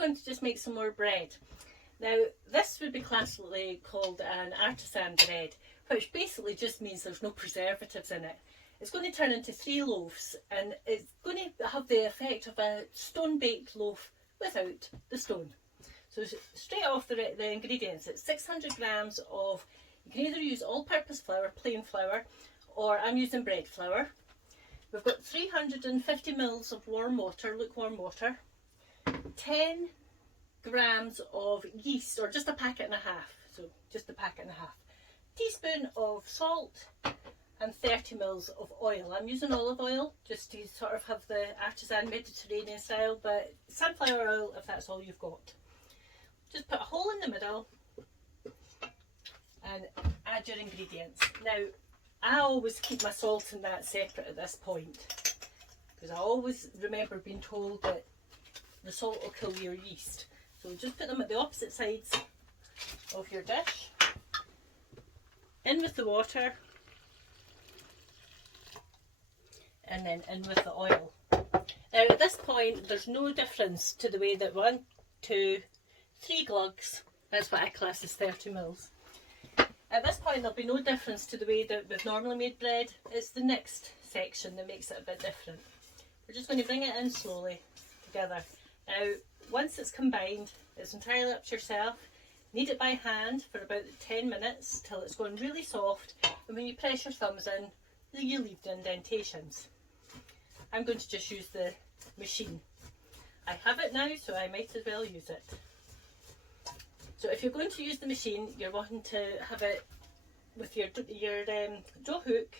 going to just make some more bread. Now, this would be classically called an artisan bread, which basically just means there's no preservatives in it. It's going to turn into 3 loaves, and it's going to have the effect of a stone-baked loaf without the stone. So straight off the ingredients, it's 600 grams of, you can either use all-purpose flour, plain flour, or I'm using bread flour. We've got 350 mils of warm water, lukewarm water, 10 grams of yeast, or just a packet and a half, so just a packet and a half, teaspoon of salt, and 30 mils of oil. I'm using olive oil just to sort of have the artisan Mediterranean style, but sunflower oil if that's all you've got. Just put a hole in the middle and add your ingredients. Now, I always keep my salt and that separate at this point, because I always remember being told that the salt will kill your yeast. So just put them at the opposite sides of your dish. In with the water, and then in with the oil. Now at this point there's no difference to the way that 1, 2, 3 glugs, that's what I class as 30 mils. At this point there'll be no difference to the way that we've normally made bread. It's the next section that makes it a bit different. We're just going to bring it in slowly together. Now once it's combined, it's entirely up to yourself. Knead it by hand for about 10 minutes till it's gone really soft, and when you press your thumbs in, you leave the indentations. I'm going to just use the machine. I have it now, so I might as well use it. So if you're going to use the machine, you're wanting to have it with your dough hook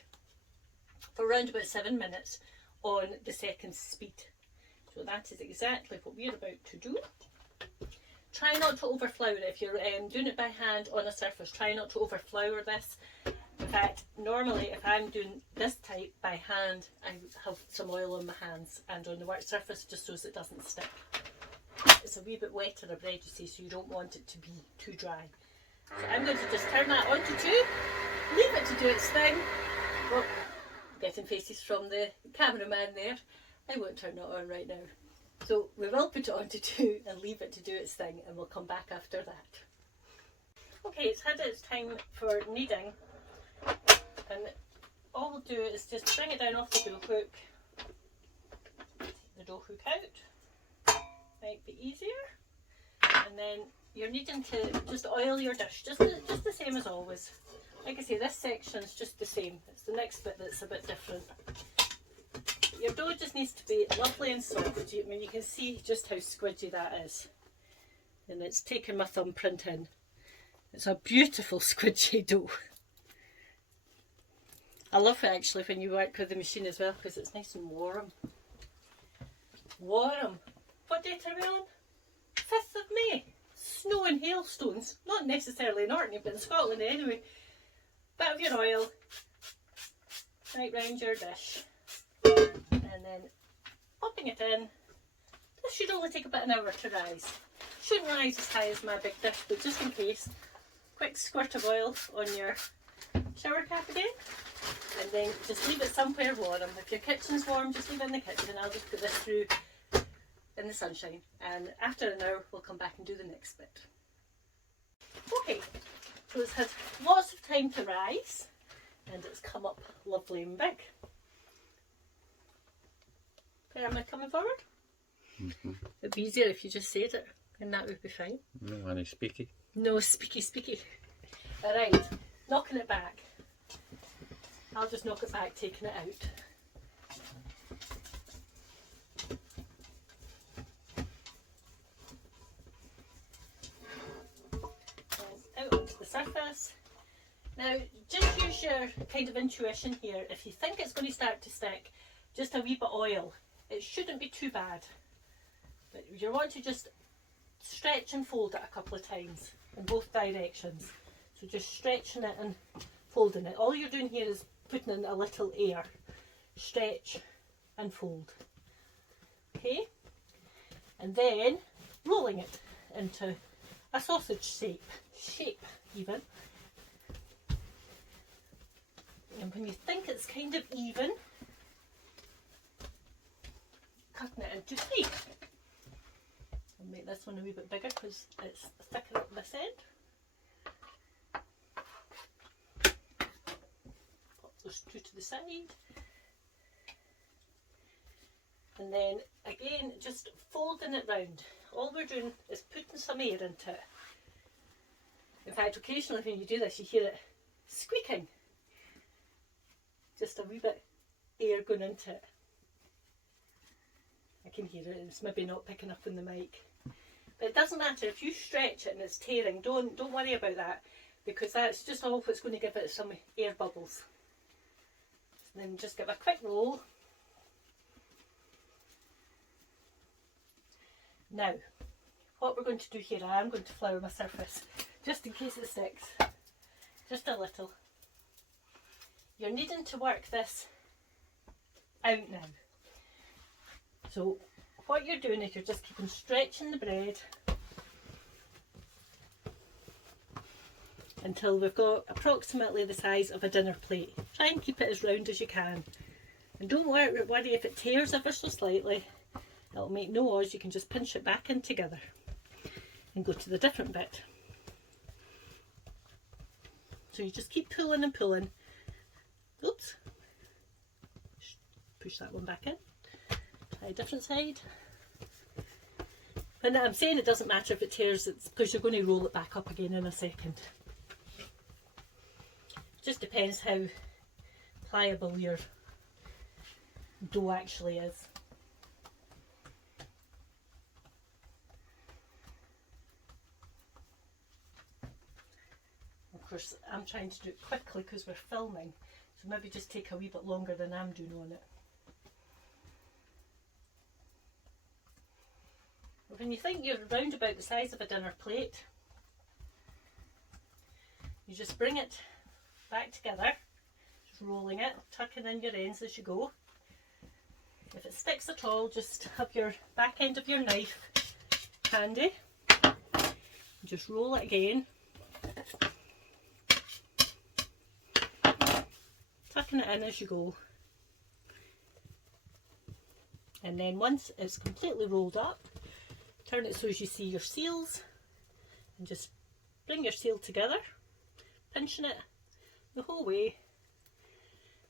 for around about 7 minutes on the second speed. So that is exactly what we're about to do. Try not to overflour it. If you're doing it by hand on a surface, try not to overflour this. In fact, normally if I'm doing this type by hand, I have some oil on my hands and on the work surface just so it doesn't stick. It's a wee bit wetter a bread, you see, so you don't want it to be too dry. So I'm going to just turn that on to 2, leave it to do its thing. Well, getting faces from the cameraman there. I won't turn it on right now. So we will put it on to 2 and leave it to do its thing, and we'll come back after that. Okay, it's had its time for kneading, and all we'll do is just bring it down off the dough hook, take the dough hook out, might be easier, and then you're needing to just oil your dish, just the same as always. Like I say, this section's just the same, it's the next bit that's a bit different. Your dough just needs to be lovely and soft. I mean, you can see just how squidgy that is, and it's taken my thumbprint in. It's a beautiful squidgy dough. I love it actually when you work with the machine as well, because it's nice and warm. Warm. What date are we on? 5th of May. Snow and hailstones. Not necessarily in Orkney, but in Scotland anyway. Bit of your oil right round your dish, and then popping it in. This should only take about an hour to rise. Shouldn't rise as high as my big dish, but just in case, quick squirt of oil on your shower cap again, and then just leave it somewhere warm. If your kitchen's warm, just leave it in the kitchen. I'll just put this through in the sunshine, and after an hour we'll come back and do the next bit. Okay, so it's had lots of time to rise, and it's come up lovely and big. Okay, am I coming forward? It'd be easier if you just said it, and that would be fine. No, any speaky. No speaky. Alright, knocking it back. I'll just knock it back, taking it out. Out onto the surface. Now, just use your kind of intuition here. If you think it's going to start to stick, just a wee bit of oil. It shouldn't be too bad. But you want to just stretch and fold it a couple of times in both directions. So just stretching it and folding it. All you're doing here is putting in a little air. Stretch and fold. Okay? And then rolling it into a sausage shape even. And when you think it's kind of even, cutting it into 3. I'll make this this one a wee bit bigger because it's thicker at this end. Pop those two to the side. And then again, just folding it round. All we're doing is putting some air into it. In fact, occasionally when you do this, you hear it squeaking. Just a wee bit air going into it. I can hear it, it's maybe not picking up on the mic. But it doesn't matter if you stretch it and it's tearing, don't worry about that, because that's just all what's going to give it some air bubbles. And then just give a quick roll. Now, what we're going to do here, I am going to flour my surface, just in case it sticks, just a little. You're needing to work this out now. So what you're doing is you're just keeping stretching the bread until we've got approximately the size of a dinner plate. Try and keep it as round as you can. And don't worry if it tears ever so slightly. It'll make no noise, you can just pinch it back in together and go to the different bit. So you just keep pulling and pulling. Oops. Push that one back in. Try a different side. And I'm saying it doesn't matter if it tears, it's because you're going to roll it back up again in a second. It just depends how pliable your dough actually is. Of course, I'm trying to do it quickly because we're filming, so maybe just take a wee bit longer than I'm doing on it. When you think you're round about the size of a dinner plate, you just bring it back together, just rolling it, tucking in your ends as you go. If it sticks at all, just have your back end of your knife handy. Just roll it again. Tucking it in as you go. And then once it's completely rolled up, turn it so as you see your seals and just bring your seal together, pinching it the whole way.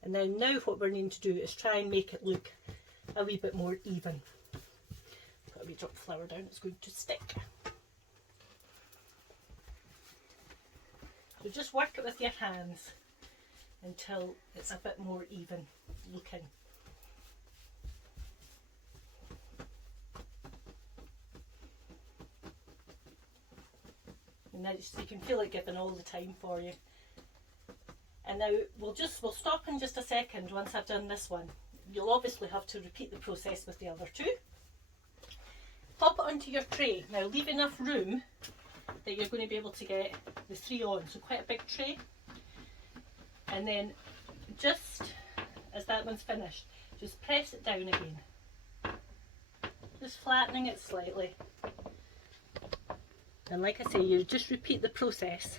And then now what we're needing to do is try and make it look a wee bit more even. Put a wee drop of flour down, it's going to stick. So just work it with your hands until it's a bit more even looking. And now so you can feel it giving all the time for you. And now we'll stop in just a second once I've done this one. You'll obviously have to repeat the process with the other two. Pop it onto your tray. Now leave enough room that you're going to be able to get the three on, so quite a big tray. And then just as that one's finished, just press it down again. Just flattening it slightly. And like I say, you just repeat the process.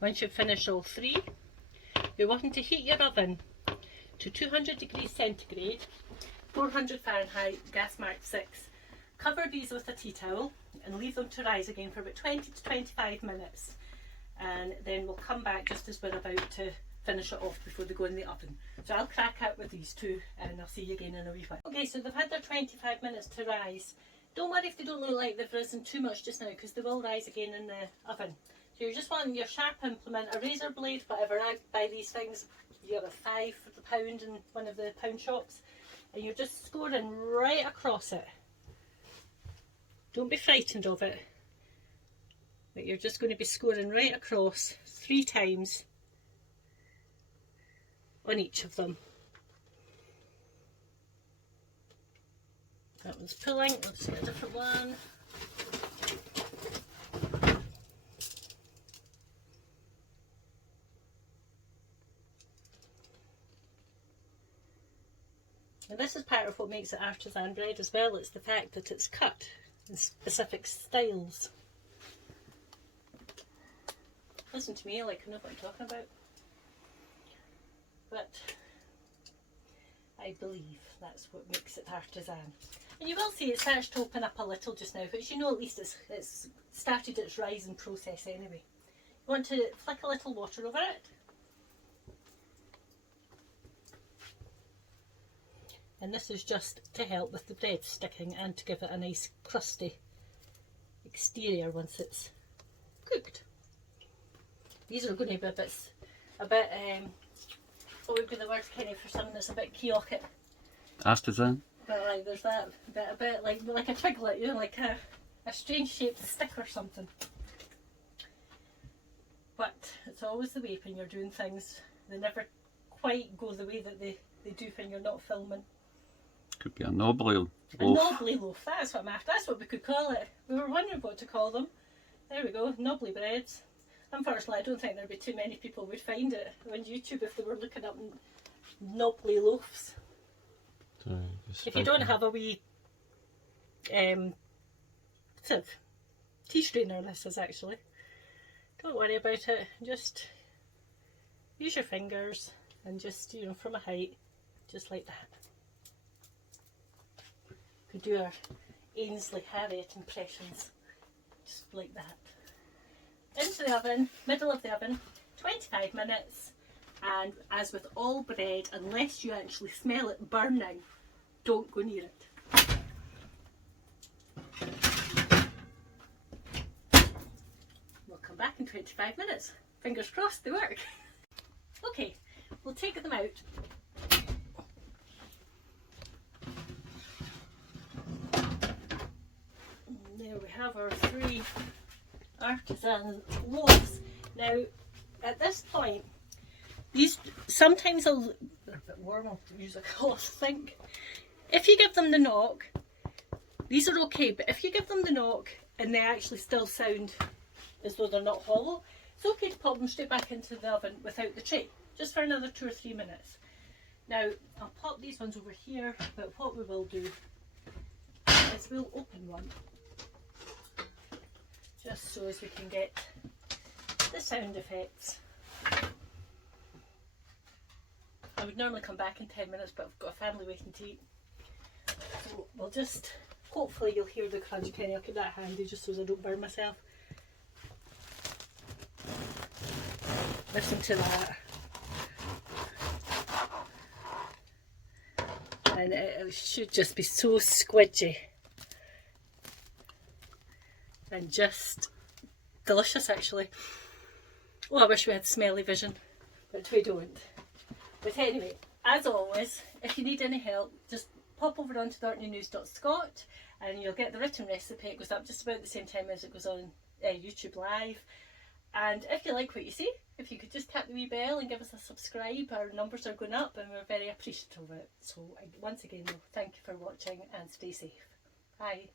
Once you've finished all three, you're wanting to heat your oven to 200 degrees centigrade, 400 Fahrenheit, gas mark 6. Cover these with a tea towel and leave them to rise again for about 20 to 25 minutes. And then we'll come back just as we're about to finish it off before they go in the oven. So I'll crack out with these two and I'll see you again in a wee while. Okay, so they've had their 25 minutes to rise. Don't worry if they don't look like they've risen too much just now, because they will rise again in the oven. So you're just wanting your sharp implement, a razor blade, whatever. I buy these things, you get a £5 for the pound in one of the pound shops, and you're just scoring right across it. Don't be frightened of it, but you're just going to be scoring right across 3 times on each of them. That one's pulling, let's get a different one. And this is part of what makes it artisan bread as well, it's the fact that it's cut in specific styles. Listen to me, like I know what I'm talking about. But I believe that's what makes it Artisan. And you will see it starts to open up a little just now, but you know at least it's started its rising process anyway. You want to flick a little water over it. And this is just to help with the bread sticking and to give it a nice crusty exterior once it's cooked. These are going to be a bit what would be the word, Kenny, for something that's a bit chaotic? Artisan? But like there's that a bit like a twiglet, you know, like a strange shaped stick or something. But it's always the way when you're doing things. They never quite go the way that they do when you're not filming. Could be a knobbly loaf. A knobbly loaf, that's what we could call it. We were wondering what to call them. There we go, knobbly breads. Unfortunately, I don't think there'd be too many people would find it on YouTube if they were looking up knobbly loaves. If you don't have a wee sort of tea strainer, this is actually, don't worry about it, just use your fingers and just, you know, from a height, just like that. Could do our Ainsley Harriet impressions, just like that. Into the oven, middle of the oven, 25 minutes, and as with all bread, unless you actually smell it burning, don't go near it. We'll come back in 25 minutes. Fingers crossed they work. Okay, we'll take them out. There we have our 3 Artisan loaves. Now, at this point, these sometimes they're a bit warm. I'll use a cloth, I think. If you give them the knock, these are okay, but if you give them the knock and they actually still sound as though they're not hollow, it's okay to pop them straight back into the oven without the tray, just for another 2 or 3 minutes. Now, I'll pop these ones over here, but what we will do is we'll open one, just so as we can get the sound effects. I would normally come back in 10 minutes, but I've got a family waiting to eat. So we'll just, hopefully you'll hear the crunch, Kenny. I'll keep that handy just so as I don't burn myself. Listen to that. And it should just be so squidgy. And just delicious, actually. Oh, I wish we had smelly vision, but we don't. But anyway, as always, if you need any help, just pop over onto theorkneynews.scot and you'll get the written recipe. It goes up just about the same time as it goes on YouTube Live. And if you like what you see, if you could just tap the wee bell and give us a subscribe, our numbers are going up and we're very appreciative of it. So once again, thank you for watching and stay safe. Bye.